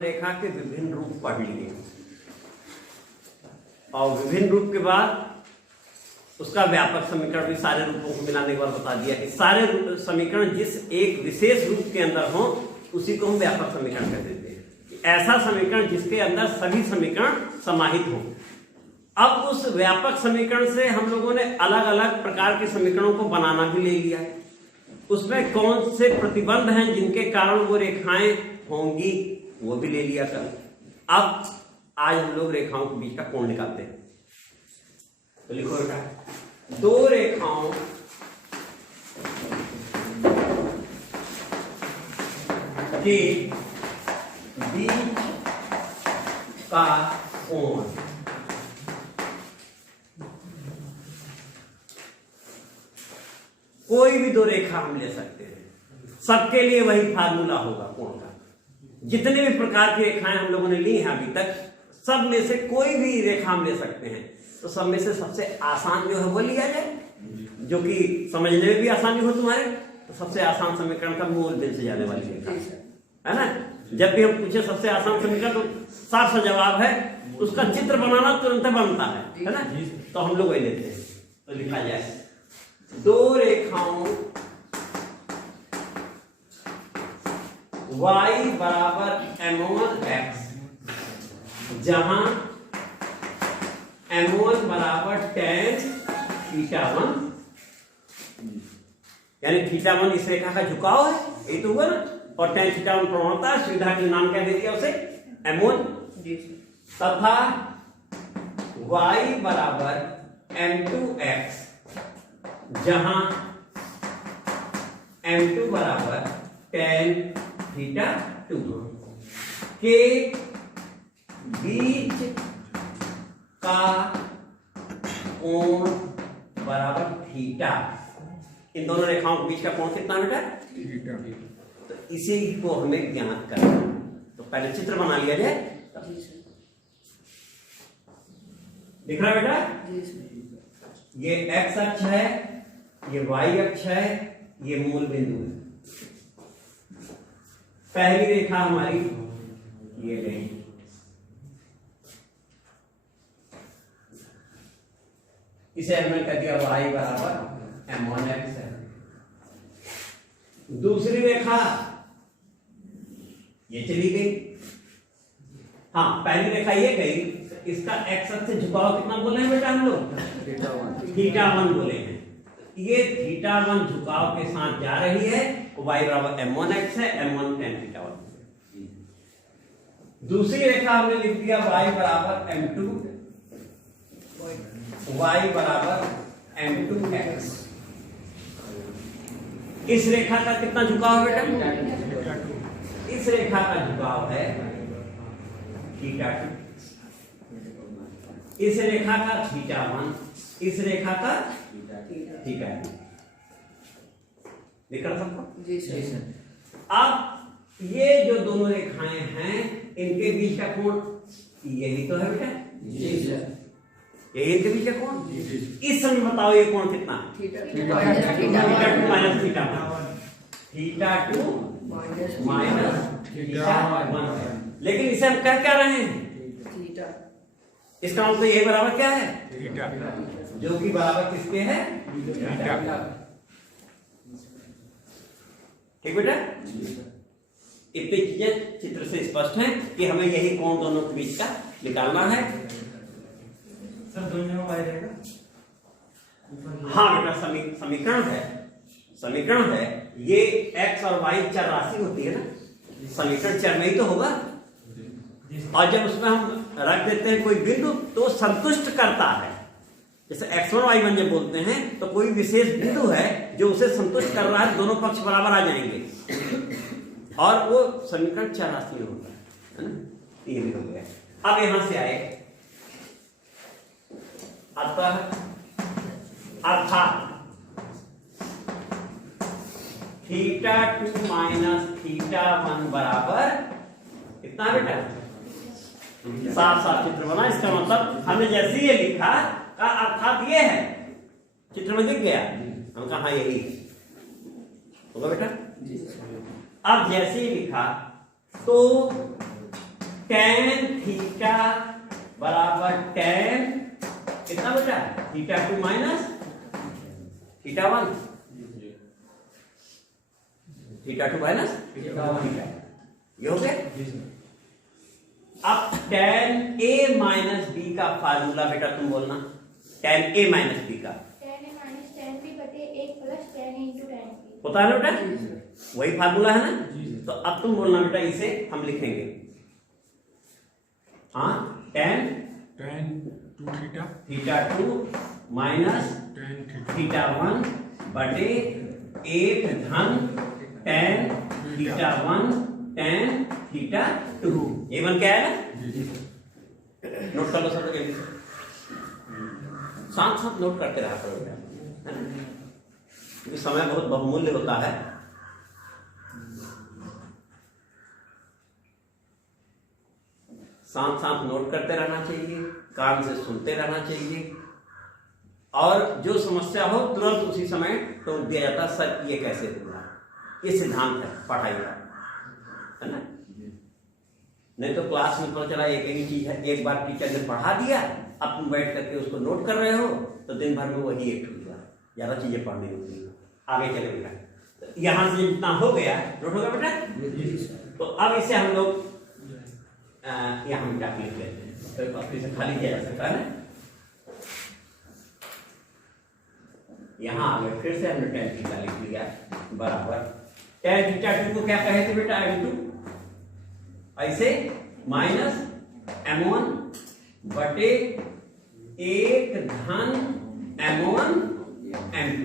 रेखा के विभिन्न रूप पढ़ लिए और विभिन्न रूप के बाद उसका व्यापक समीकरण भी सारे रूपों को मिलाने के बाद बता दिया कि सारे समीकरण जिस एक विशेष रूप के अंदर हो उसी को हम व्यापक समीकरण कह देते हैं। ऐसा समीकरण जिसके अंदर सभी समीकरण समाहित हो। अब उस व्यापक समीकरण से हम लोगों ने अलग अलग प्रकार के समीकरणों को बनाना भी ले लिया है। उसमें कौन से प्रतिबंध हैं जिनके कारण वो रेखाएं होंगी वो भी ले लिया कल। अब आज हम लोग रेखाओं के बीच का कोण निकालते हैं। तो लिखो बेटा, दो रेखाओं के बीच का कोण कोई भी दो रेखा हम ले सकते हैं, सबके लिए वही फार्मूला होगा कोण का। जितने भी प्रकार की रेखाएं हम लोगों ने ली हैं अभी तक, सब में से कोई भी रेखा हम ले सकते हैं। तो सब में से सबसे आसान जो है वो लिया जाए, जो कि समझने में भी आसानी हो तुम्हारे। तो सबसे आसान समीकरण का मूल बिंदु से जाने वाली रेखा है ना। जब भी हम पूछे सबसे आसान समीकरण तो साफ सा जवाब है, उसका चित्र बनाना तुरंत बनता है ना। तो हम लोग वही लेते हैं। तो लिखा जाए, दो रेखाओं y बराबर m1x जहां m1 बराबर tan θ1, यानी θ1 इस रेखा का झुकाव है, ये तो हुआ ना, और tan θ1 प्रवणता, सुविधा के नाम क्या दे दिया उसे, m1, तथा y बराबर m2x जहां m2 बराबर tan θ2 के बीच का कोण बराबर थीटा। इन दोनों रेखाओं के बीच का कोण कितना बेटा? थीटा। तो इसी को हमें ज्ञात करना है। तो पहले चित्र बना लिया जाए। दिख रहा है बेटा? ये x अक्ष है, ये y अक्ष है, ये मूल बिंदु है। पहली रेखा हमारी ये रही, इसे हमने कह दिया y बराबर m1x है। दूसरी रेखा ये चली गई। हाँ, पहली रेखा ये गई, इसका x अक्ष से झुकाव कितना बोले हैं बेटा हम लोग? θ1 बोले हैं। ये θ1 झुकाव के साथ जा रही है, y बराबर m1x है, m1 tan θ1। दूसरी रेखा हमने लिख दिया y बराबर m2, y बराबर m2x। इस रेखा का कितना झुकाव है बेटा? इस रेखा का झुकाव है θ2, इस रेखा का θ1, इस रेखा का θ2। दिख रहा सबको? जी सर। अब ये जो दोनों रेखाएं हैं, इनके बीच का कोण यही तो है बेटा? जी सर। यही इनके बीच का कोण। इस समय बताओ ये कोण कितना है? θ2 माइनस θ2 माइनस θ1। लेकिन इसे हम कह क्या रहे हैं? इसका मतलब ये बराबर क्या है? θ, जो कि बराबर किसके है? θ। ठीक बेटा? इतनी चीजें चित्र से स्पष्ट है कि हमें यही कोण दोनों के बीच का निकालना है। सर दोनों y रहेगा? हाँ बेटा, समीकरण है। ये x और y चर राशि होती है ना, समीकरण चर में ही तो होगा। और जब उसमें हम रख देते हैं कोई बिंदु तो संतुष्ट करता है। जैसे x1 y1 जब बोलते हैं तो कोई विशेष बिंदु है जो उसे संतुष्ट कर रहा है, दोनों पक्ष बराबर आ जाएंगे और वो समीकरण चर राशि में होता है ना। ये भी हो गया। अब यहां से आए, अर्थात θ2 माइनस θ1 बराबर कितना बेटा? साफ साफ चित्र बना। इसका मतलब हमने जैसे ये लिखा का अर्थात ये है, चित्र में दिख गया, हम कहा यही होगा बेटा। अब जैसे ही लिखा तो tan थीटा बराबर tan कितना बेटा theta 2 minus theta 1, theta 2 minus theta 1, ये हो गया। अब tan a माइनस बी का फार्मूला बेटा तुम बोलना, tan a माइनस बी का tan a minus tan b बटे 1 plus tan a into tan b होता है ना बेटा, वही फार्मूला है ना। तो अब तुम बोलना बेटा, इसे हम लिखेंगे हाँ tan 2 theta theta 2 minus theta 1 बटे 1 धन tan थीटा 1 tan थीटा 2। ये बन क्या है ना, नोट कर लो सब लोग, साथ साथ नोट करते रहा करो बेटा, क्योंकि समय बहुत बहुमूल्य होता है। साथ साथ नोट करते रहना चाहिए, कान से सुनते रहना चाहिए, और जो समस्या हो तुरंत उसी समय तो दिया जाता सर ये कैसे हुआ, ये सिद्धांत है पढ़ाई का, है ना। नहीं तो क्लास में पता चला एक ही चीज है, एक बार टीचर ने पढ़ा दिया, अब तुम बैठ करके उसको नोट कर रहे हो तो दिन भर में वही एक हुआ, ज्यादा चीजें पढ़नी होती है। आगे चले बेटा, तो यहां से जितना हो गया नोट होगा बेटा। तो अब इसे हम लोग यहाँ मिटा के लिख लेते हैं, तो फिर से खाली किया जा सकता है ना। यहाँ आ गए, फिर से हमने tan थीटा लिख लिया बराबर tan थीटा 2 को क्या कहे थे बेटा m2, ऐसे माइनस m1 बटे 1 धन m1 m2,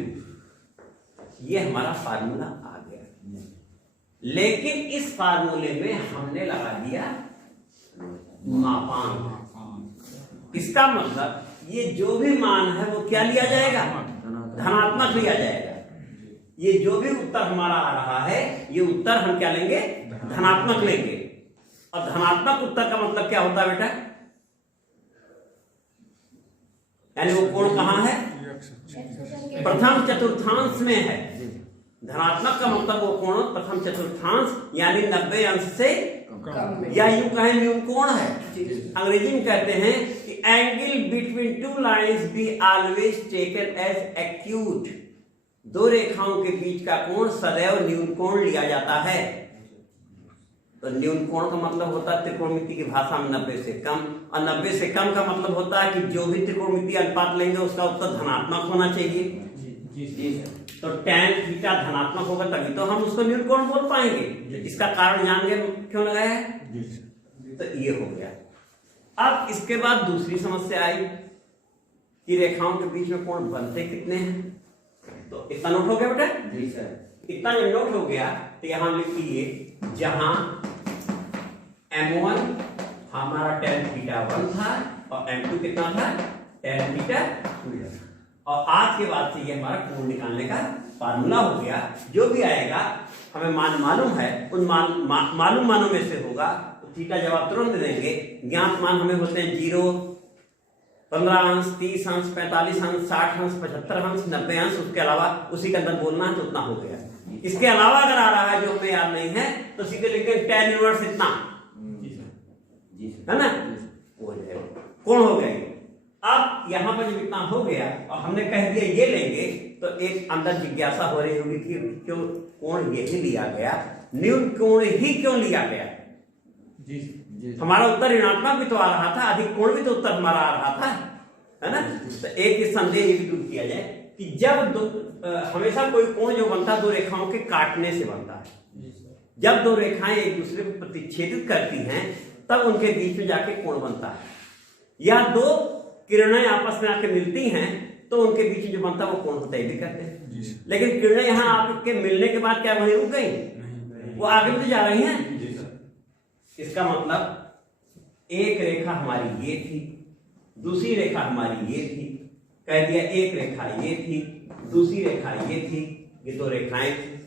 ये हमारा फार्मूला आ गया। लेकिन इस फार्मूले में हमने लगा दिया मापांक। इसका मतलब ये जो भी मान है वो क्या लिया जाएगा, धनात्मक लिया जाएगा। ये जो भी उत्तर हमारा आ रहा है ये उत्तर हम क्या लेंगे, धनात्मक लेंगे। और धनात्मक उत्तर का मतलब क्या होता है बेटा, यानी वो कोण कहां है, प्रथम चतुर्थांश में है। धनात्मक का मतलब वो कोण प्रथम चतुर्थांश यानी 90 अंश से या यूं कहें न्यून कोण है। अंग्रेजी में कहते हैं कि angle between two lines be always taken as acute, दो रेखाओं के बीच का कोण सदैव न्यून कोण लिया जाता है। तो न्यून कोण का मतलब होता है त्रिकोणमिति की भाषा में 90 से कम, और 90 से कम का मतलब होता है कि जो भी त्रिकोणमिति अनुपात लेंगे उसका उत्तर धनात्मक होना चाहिए। तो tan थीटा धनात्मक होगा तभी तो हम उसको न्यून कोण बोल पाएंगे। इसका कारण जान गए क्यों लगाया है, तो ये हो गया। अब इसके बाद दूसरी समस्या आई कि रेखाओं के बीच में कोण बनते कितने हैं। तो इतना नोट हो गया बेटा, जी सर। इतना जब नोट हो गया तो यहां लिखिए, जहां m1 हमारा tan थीटा 1 था और m2 कितना था, tan थीटा 2 था। और आज के बाद से ये हमारा कोण निकालने का फार्मूला हो गया। जो भी आएगा हमें मान मालूम है, उन मालूम मानों में से होगा तो थीटा जवाब तुरंत देंगे। ज्ञात मान हमें होते हैं 0, 15 अंश, 30 अंश, 45 अंश, 60 अंश, 75 अंश, 90 अंश। उसके अलावा उसी के अंदर बोलना है तो उतना हो गया। इसके अलावा अगर आ रहा है जो हमें याद नहीं है तो सीधे लिखते हैं tan इनवर्स इतना, है ना, वो जो है कोण हो गया। अब यहां पर जब इतना हो गया और हमने कह दिया ये लेंगे, तो एक अंदर जिज्ञासा हो रही होगी कि क्यों कोण यही लिया गया, न्यून कोण ही क्यों लिया गया। हमारा उत्तर ऋणात्मक भी तो आ रहा था, अधिक कोण भी तो उत्तर हमारा आ रहा था, है ना। तो एक संदेह ये भी दूर किया जाए कि जब हमेशा कोई कोण जो बनता है दो रेखाओं के काटने से बनता है। जब दो रेखाएं एक दूसरे को प्रतिच्छेदित करती हैं तब उनके बीच में जाके कोण बनता है, या दो किरणें आपस में आके मिलती हैं तो उनके बीच जो बनता है वो कोण होता ही करते हैं। लेकिन किरणें यहाँ आपके मिलने के बाद क्या वहीं रुक गई, वो आगे भी तो जा रही हैं। इसका मतलब एक रेखा हमारी ये थी, दूसरी रेखा हमारी ये थी, कह दिया एक रेखा ये थी, दूसरी रेखा ये थी, ये दो रेखाएं थी।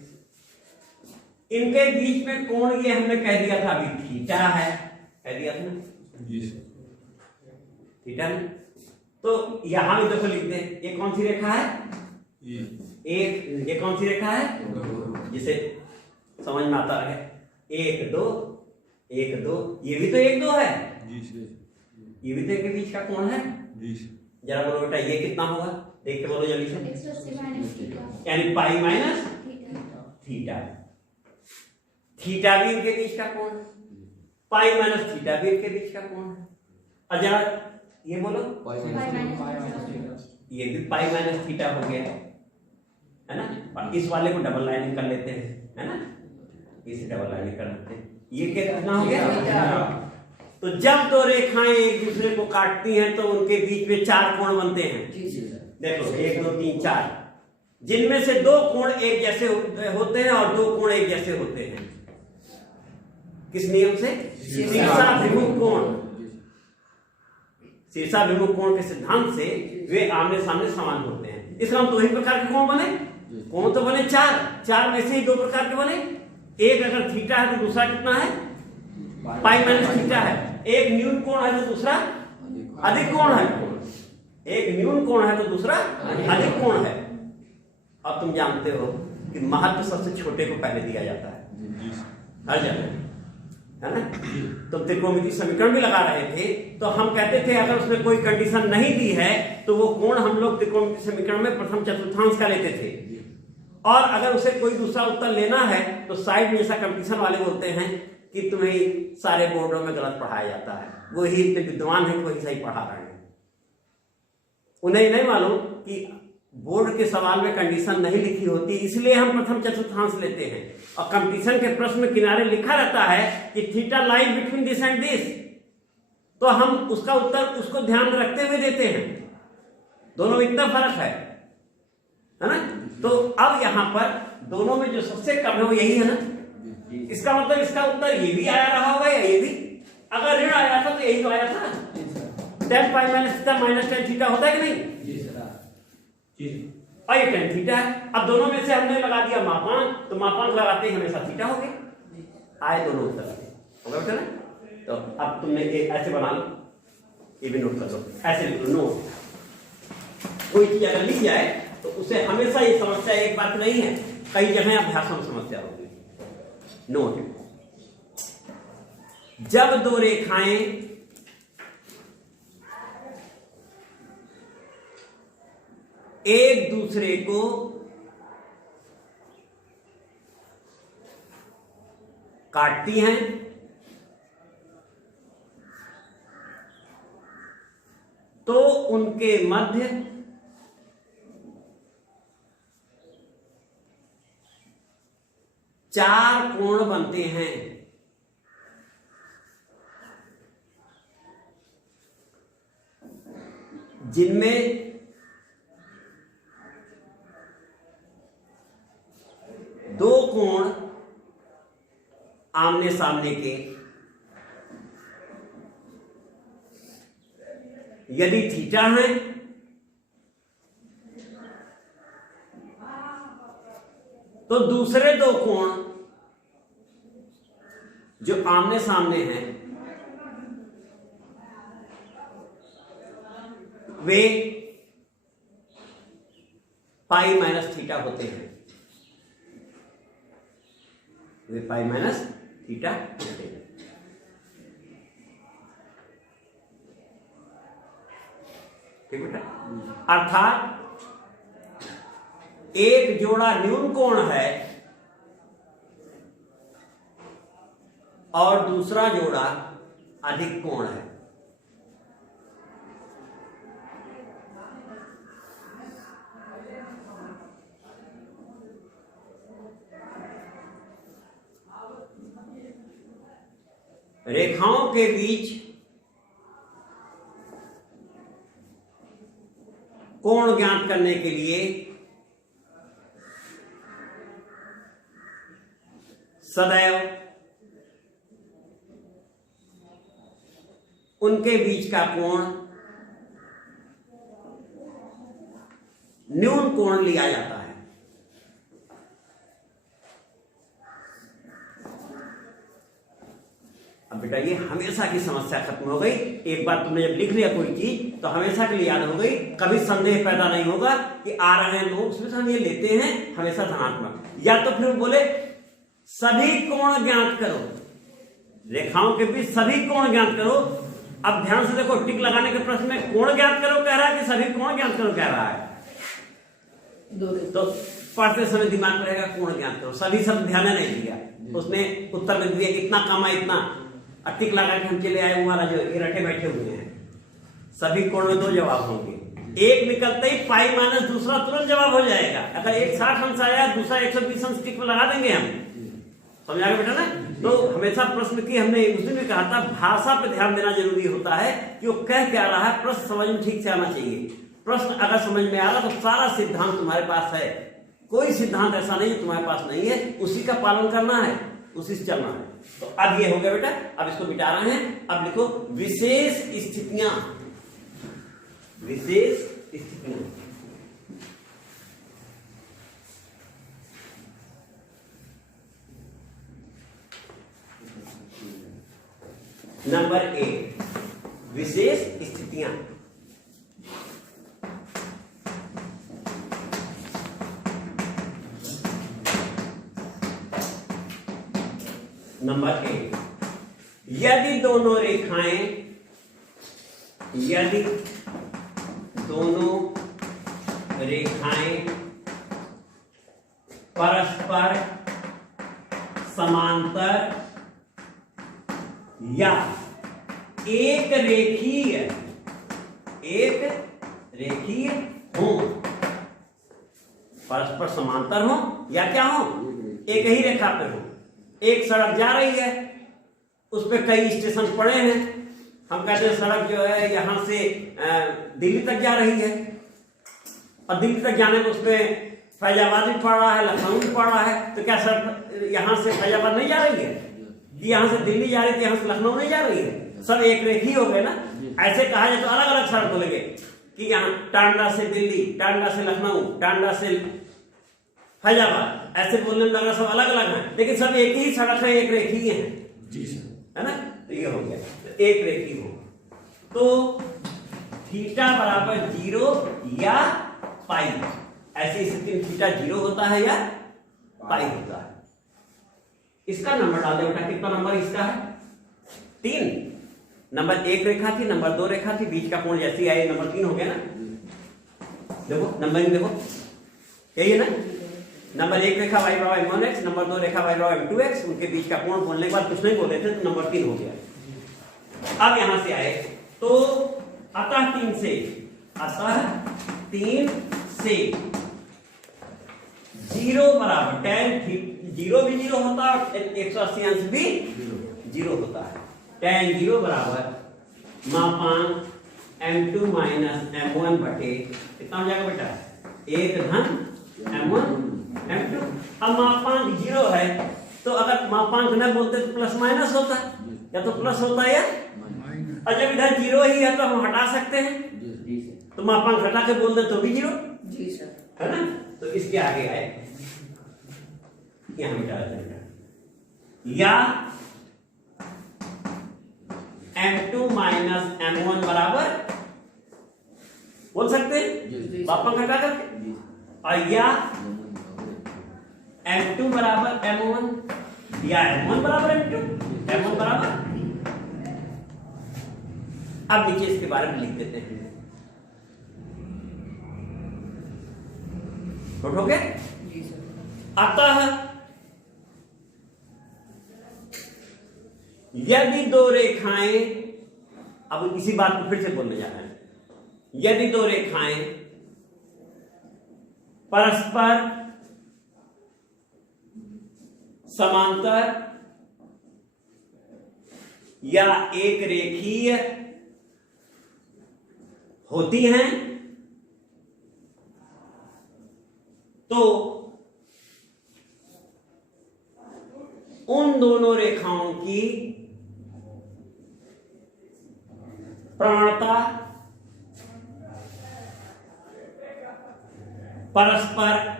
इनके बीच में कोण ये हमने कह दिया था अभी थीटा है, कह दिया था ना थीटा। तो यहां भी देखो लिखते हैं, ये कौन सी रेखा है, एक, ये कौन सी रेखा है जिसे समझ में आता है, 1 2 1 2, ये भी तो 1 2 है, जी सर, ये भी तो इनके बीच का कोण है। जी सर, जरा बोलो बेटा ये कितना होगा, देख के बोलो जल्दी से। 180 माइनस थीटा यानी pi minus theta theta. Theta भी इनके बीच का कोण है, पाई माइनस थीटा भी इनके बीच का कोण है। और जरा ये बोलो, पाई माइनस थीटा ये भी पाई माइनस थीटा हो गया है ना। और इस वाले को डबल लाइनिंग कर लेते हैं, है ना, इसे डबल लाइनिंग कर लेते हैं। ये कितना हो गया? तो जब दो रेखाएं एक दूसरे को काटती हैं तो उनके बीच में 4 कोण बनते हैं। देखो 1 2 3 4, जिनमें से 2 कोण एक जैसे होते हैं और 2 कोण एक जैसे होते हैं। किस नियम से? शीर्षाभिमुख कोण। शीर्षाभिमुख कोण के सिद्धांत से वे आमने सामने समान होते हैं। इसका हम 2 ही प्रकार के कोण बने, कोण तो बने 4 में से ही 2 प्रकार के बने। एक अगर थीटा है तो दूसरा कितना है? पाई माइनस थीटा है। एक न्यून कोण है तो दूसरा अधिक कोण है। एक न्यून कोण है तो दूसरा अधिक कोण है। अब तुम जानते हो कि महत्व सबसे छोटे को पहले दिया जाता है हर जगह, है ना। तो त्रिकोणमितीय समीकरण भी लगा रहे थे तो हम कहते थे अगर उसमें कोई कंडीशन नहीं दी है तो वो कोण हम लोग त्रिकोणमितीय समीकरण में प्रथम चतुर्थांश का लेते थे। और अगर उसे कोई दूसरा उत्तर लेना है तो साइड में जैसा कंपटीशन वाले बोलते हैं कि तुम्हें सारे बोर्डों में गलत पढ़ाया जाता है, वो ही इतने विद्वान है कि वही सही पढ़ा रहे हैं। उन्हें नहीं मालूम कि बोर्ड के सवाल में कंडीशन नहीं लिखी होती, इसलिए हम प्रथम चतुर्थांश लेते हैं। और कंपटीशन के प्रश्न में किनारे लिखा रहता है कि theta line between this and this, तो हम उसका उत्तर उसको ध्यान रखते हुए देते हैं। दोनों में इतना फर्क है ना। तो अब यहां पर दोनों में जो सबसे कम है वो यही है ना। इसका मतलब इसका उत्तर ये भी आया रहा होगा या ये भी। अगर ऋण आया था तो यही तो आया था। tan pi minus theta minus tan theta होता है कि नहीं? जी सर, जी और ये tan थीटा है। अब दोनों में से हमने लगा दिया मापांक, तो मापांक लगाते ही हमेशा थीटा हो गया। आए दोनों उत्तर होगा बेटा ना। तो अब तुमने ऐसे बना लो, ये भी नोट कर लो, ऐसे लिख लो नोट। कोई चीज अगर लिख जाए तो उसे हमेशा ये समस्या एक बात नहीं है, कई जगह अभ्यासों में समस्या होगी। नोट, जब दो रेखाएं एक दूसरे को काटती हैं तो उनके मध्य चार कोण बनते हैं। जिनमें दो कोण आमने सामने के यदि थीटा है तो दूसरे दो कोण जो आमने सामने हैं वे पाई माइनस थीटा होते हैं। वे पाई माइनस थीटा होते हैं। ठीक बेटा। अर्थात एक जोड़ा न्यून कोण है और दूसरा जोड़ा अधिक कोण है। रेखाओं के बीच कोण ज्ञात करने के लिए सदैव उनके बीच का कोण न्यून कोण लिया जाता है। अब बेटा ये हमेशा की समस्या खत्म हो गई। एक बार तुमने जब लिख लिया कोई चीज तो हमेशा के लिए याद हो गई, कभी संदेह पैदा नहीं होगा कि आ रहे हैं लोग उसमें हम ये लेते हैं हमेशा धनात्मक। या तो फिर बोले सभी कोण ज्ञात करो, रेखाओं के बीच सभी कोण ज्ञात करो। अब ध्यान से देखो, टिक लगाने के प्रश्न में कोण ज्ञात करो कह रहा है कि सभी कोण ज्ञात करो कह रहा है? तो पढ़ते समय दिमाग में रहेगा कोण ज्ञात करो, सभी सब ध्यान नहीं दिया, उसने उत्तर में दिया इतना कामा इतना, टिक लगा के हम चले आए, हमारा जो ये रखे बैठे हुए हैं। सभी कोण में 2 जवाब होंगे, एक निकलते ही पाई माइनस दूसरा तुरंत जवाब हो जाएगा। अगर एक 60 अंश आया, दूसरा 120 अंश, टिक लगा देंगे हम। समझा गया बेटा ना? तो हमेशा प्रश्न की हमने उस दिन में कहा था, भाषा पे ध्यान देना जरूरी होता है कि वो कह क्या रहा है, प्रश्न समझ में ठीक से आना चाहिए। प्रश्न अगर समझ में आ रहा तो सारा सिद्धांत तुम्हारे पास है, कोई सिद्धांत ऐसा नहीं है तुम्हारे पास नहीं है, उसी का पालन करना है, उसी से चलना है। तो अब ये हो गया बेटा, अब इसको मिटा रहे हैं। अब लिखो विशेष स्थितियां, विशेष स्थितियां। नंबर 1, विशेष स्थितियां। नंबर 1, यदि दोनों रेखाएं, यदि दोनों रेखाएं परस्पर समांतर या एक रेखीय हो, परस्पर समांतर हो या क्या हो, एक ही रेखा पे हो। एक सड़क जा रही है, उस पे कई स्टेशन पड़े हैं, हम कहते हैं सड़क जो है यहां से दिल्ली तक जा रही है, और दिल्ली तक जाने में उसमें फैजाबाद भी पड़ रहा है, लखनऊ भी पड़ रहा है। तो क्या सड़क यहां से फैजाबाद नहीं जा रही है, कि यहां से दिल्ली जा रही थी, यहां से लखनऊ नहीं जा रही है? सब एक रेखी हो गए ना। ऐसे कहा जाए तो अलग अलग सड़क बोलेंगे कि यहाँ टांडा से दिल्ली, टांडा से लखनऊ, टांडा से फैजाबाद, ऐसे बोलने में लग रहा सब अलग अलग है, लेकिन सब एक ही सड़क है, एक रेखी है जी सर, है ना? तो ये हो गया, तो एक रेखी हो तो थीटा बराबर 0 या पाई, ऐसी स्थिति में थीटा 0 होता है या पाई होता है। इसका नंबर डाल दे बेटा, कितना नंबर इसका है? 3 नंबर 1 रेखा थी, नंबर 2 रेखा थी, बीच का कोण जैसी आई, नंबर 3 हो गया ना। देखो नंबर देखो, यही है ना? नंबर 1 रेखा y बराबर m1x, नंबर 2 रेखा y बराबर m2x, उनके बीच का कोण बोलने के बाद कुछ नहीं बोले थे तो नंबर 3 हो गया। अब यहां से आए तो अतः 3 से 0 बराबर tan 0 भी 0 होता है और 180 अंश भी 0 होता है। tan 0 बराबर मापांक m2 माइनस m1 बटे कितना हो जाएगा बेटा? 1 धन m1 m2। अब मापांक 0 है तो अगर मापांक न बोलते तो प्लस माइनस होता, या तो प्लस होता या, और जब इधर 0 ही है तो हम हटा सकते हैं, तो मापांक हटा के बोल दे तो भी 0 जी सर, है ना? तो इसके आगे आए, यहां मिटा देते हैं, या m2 माइनस m1 बराबर बोल सकते हैं मापांक हटा करके, और या m2 बराबर m1 या m1 बराबर m2, m1 बराबर। अब नीचे इसके बारे में लिख देते हैं, नोट हो गया? जी सर, अतः यदि 2 रेखाएं, अब इसी बात को फिर से बोलने जा रहे हैं, यदि 2 रेखाएं परस्पर समांतर या एक रेखीय होती हैं तो उन दोनों रेखाओं की प्रवणता परस्पर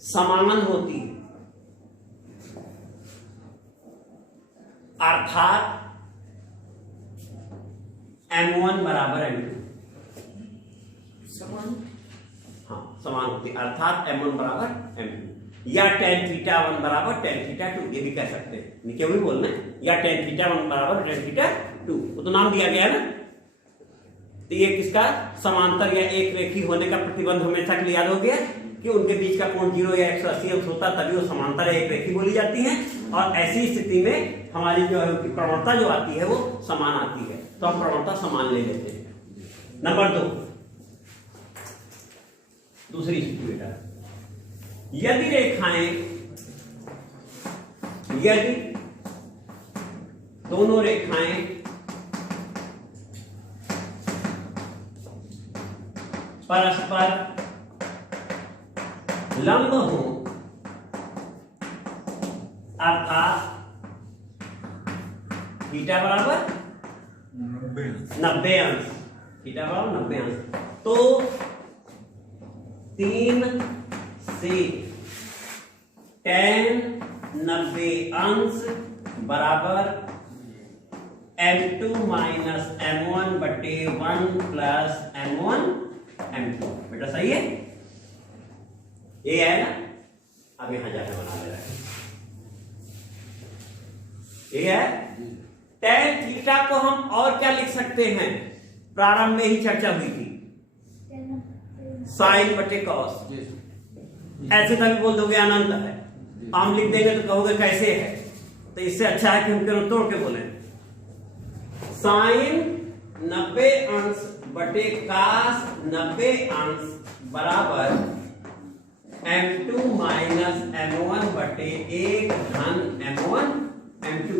समान होती है, अर्थात m1 बराबर m2 समान, हाँ समान होती है, अर्थात m1 बराबर m2। या tan थीटा 1 बराबर tan थीटा 2, ये भी कह सकते हैं, क्यों भी बोलना है, या tan थीटा 1 बराबर tan थीटा 2, वो तो नाम दिया गया है ना। तो ये किसका समांतर या एक रेखी होने का प्रतिबंध हमेशा के लिए याद हो गया कि उनके बीच का कोण 0 या 180 अंश होता, तभी वो समांतर या एक रेखी बोली जाती है। और ऐसी स्थिति में हमारी जो है उनकी प्रवणता जो आती है वो समान आती है, तो हम प्रवणता समान ले लेते हैं। नंबर 2, दूसरी स्थिति बेटा, यदि रेखाएं, यदि दोनों रेखाएं परस्पर लंब हो, अर्थात थीटा बराबर 90 अंश, थीटा बराबर 90 अंश, तो 3 से tan 90 अंश बराबर m2 माइनस m1 बटे 1 प्लस m1 m2। बेटा सही है, ये है ना। अब यहां जाके बना दे रहा है, ये है tan थीटा को हम और क्या लिख सकते हैं, प्रारंभ में ही चर्चा हुई थी, साइन बटे कॉस। ऐसे तभी बोल दोगे अनंत है, हम लिख देंगे तो कहोगे कैसे है, तो इससे अच्छा है कि हम केवल तोड़ के बोले साइन 90 अंश बटे कास 90 अंश बराबर m2 माइनस m1 बटे 1 धन m1 m2।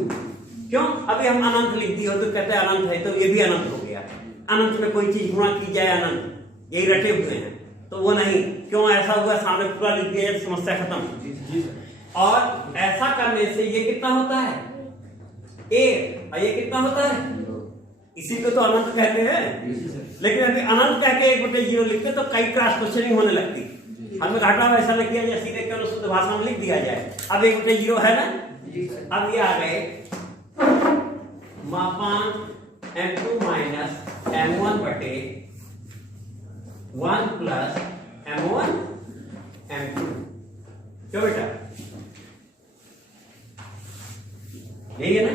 क्यों, अभी हम अनंत लिख दिए हो तो कहते हैं अनंत है, तो ये भी अनंत हो गया। अनंत में कोई चीज गुणा की जाए अनंत, यही रटे हुए हैं, तो वो नहीं। क्यों ऐसा हुआ, सामने पूरा लिख दिया जाए, समस्या खत्म। और ऐसा करने से ये कितना होता है, a, और ये कितना होता है, इसी को तो अनंत कहते हैं। लेकिन अभी अनंत कह के 1/0 लिखते तो कई क्रॉस क्वेश्चनिंग होने लगती, हमें घाटा वैसा न किया जाए, सीधे केवल शुद्ध भाषा में लिख दिया जाए। अब 1/0 है ना, अब ये आ गए मापांक m2 माइनस m1 बटे 1 प्लस m1 m2। क्यों बेटा, यही है ना।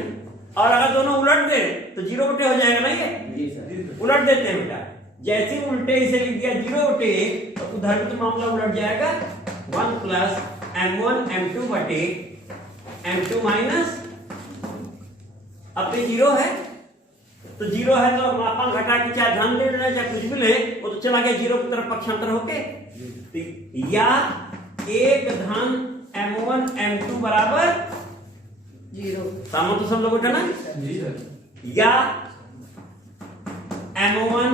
और अगर दोनों उलट दे तो 0/1 हो जाएगा ना, ये उलट देते हैं बेटा, जैसे उल्टे इसे लिख दिया 0/1 तो उधर भी मामला उलट जाएगा, 1 प्लस m1 m2 बटे m2 माइनस, अब 0 है तो 0 है तो मापांक घटा के चाहे धन ले लेना चाहे कुछ भी ले, वो तो चला गया 0 की तरफ पक्षांतर होके, या 1 धन m1 m2 बराबर 0। सामने तो सब लोग उठा ना, या m1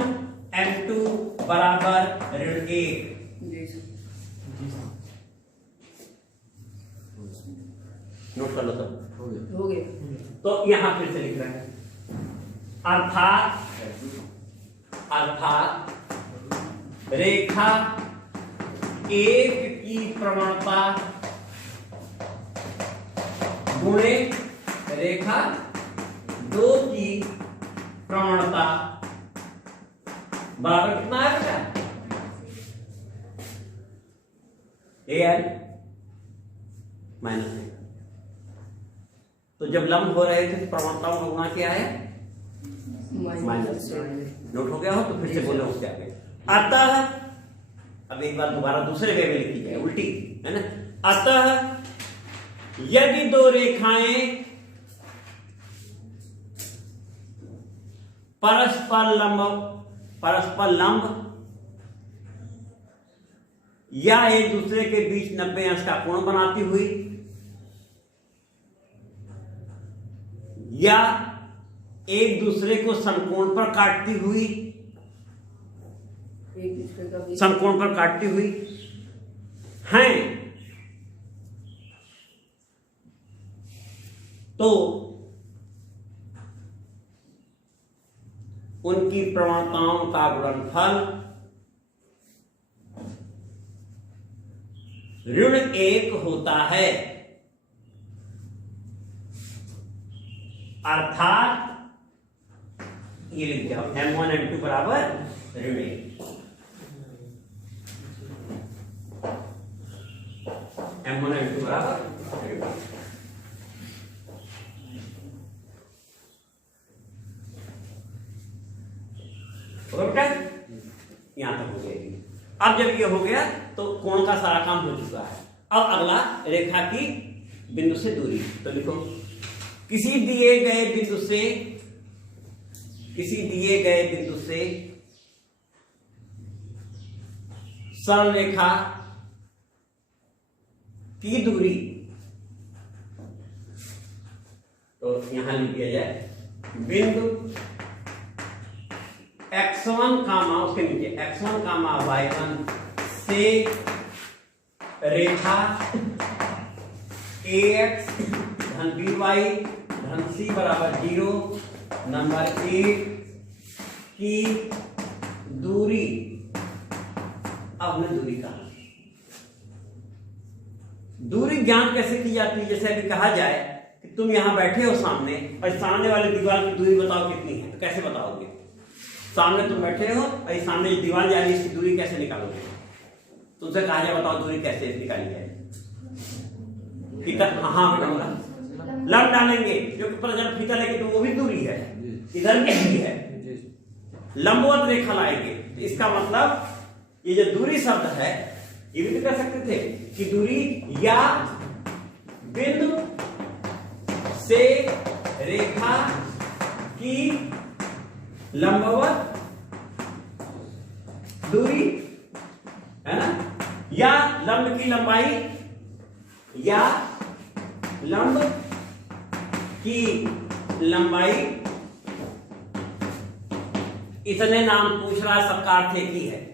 m2 बराबर -1। नोट कर लो सब, हो गया। तो यहां फिर से लिख रहे हैं, अर्थात रेखा 1 की प्रवणता गुणे रेखा 2 की प्रवणता बराबर कितना है बेटा, ए है माइनस। तो जब लंब हो रहे थे तो प्रवणताओं का गुणा क्या है, माइनस। नोट हो गया हो तो फिर से बोले उसके आगे। अतः, अब एक बार दोबारा दूसरे वे में लिखी जाए, उल्टी है ना। अतः यदि दो रेखाएं परस्पर लंब या एक दूसरे के बीच 90 अंश का कोण बनाती हुई, या एक दूसरे को समकोण पर काटती हुई, एक दूसरे का भी समकोण पर काटती हुई हैं, तो उनकी प्रवणताओं का गुणनफल ऋण 1 होता है। अर्थात ये लिख दिया m1 m2 बराबर ऋण 1। M1 M2 बराबर बेटा, यहां तक हो जाएगी। अब जब ये हो गया तो कोण का सारा काम हो चुका है। अब अगला रेखा की बिंदु से दूरी, तो लिखो किसी दिए गए बिंदु से सरल रेखा की दूरी, तो यहां लिख दिया जाए बिंदु x1 कामा उसके नीचे x1 कामा y1 से रेखा ax धन by धन c बराबर 0 नंबर 1 की दूरी। अब हमने दूरी कहा, दूरी ज्ञात कैसे की जाती है? जैसे अभी कहा जाए कि तुम यहां बैठे हो सामने और सामने वाले दीवार की दूरी बताओ कितनी है, तो कैसे बताओगे? सामने तुम बैठे हो और सामने दीवार जा रही है, इसकी दूरी कैसे निकालोगे? तुमसे कहा जाए बताओ दूरी कैसे निकाली जाए? फीता, हाँ बेटा लंब डालेंगे, क्योंकि पर जब फीता लेके तो वो भी दूरी है, इधर भी दूरी है, लंबवत रेखा लाएंगे। तो इसका मतलब ये जो दूरी शब्द है, ये भी तो कह सकते थे कि दूरी या बिंदु से रेखा की लंबवत दूरी है ना, या लंब की लंबाई या लंब की लंबाई, इतने नाम पूछ रहा है, सबका अर्थ एक ही है।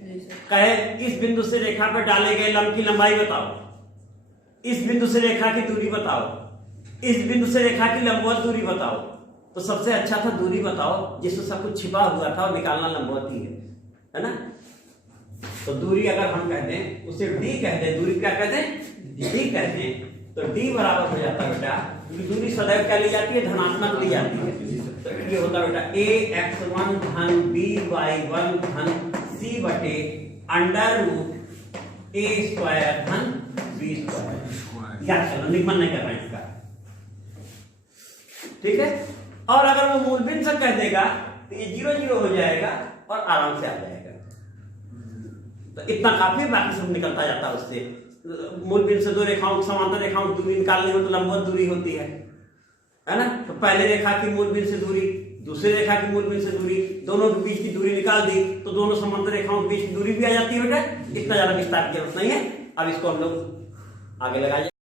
कहे इस बिंदु से रेखा पर डाले गए लंब की लंबाई बताओ, इस बिंदु से रेखा की दूरी बताओ, इस बिंदु से रेखा की लंबवत दूरी बताओ। तो सबसे अच्छा था दूरी बताओ जिसमें सब कुछ छिपा हुआ था और निकालना लंबवत ही है ना। तो दूरी अगर हम कहते हैं उसे d कहते हैं, दूरी क्या कहते हैं? d कहते हैं। तो d बराबर हो जाता है बेटा, क्योंकि दूरी सदैव क्या ली जाती है? धनात्मक ली जाती है। तो ये होता है बेटा ax1 धन by1 धन c बटे अंडर रूट a स्क्वायर धन b स्क्वायर। याद करना, निगमन नहीं करना इसका, ठीक है। और अगर वो मूलबिंदु से कह देगा तो ये 0 0 हो जाएगा और आराम से आ जाएगा। तो इतना काफी, बाकी सब निकलता जाता है उससे। मूलबिंदु से दो रेखाओं समांतर रेखाओं की दूरी निकालनी हो तो लंबवत दूरी होती है ना। तो पहले रेखा की मूलबिंदु से दूरी, दूसरी रेखा की मूलबिंदु से दूरी, दोनों के बीच की दूरी निकाल दी तो दोनों समांतर रेखाओं के बीच की दूरी भी आ जाती है बेटा। इतना ज्यादा विस्तार की जरूरत नहीं है। अब इसको हम लोग आगे लगाए।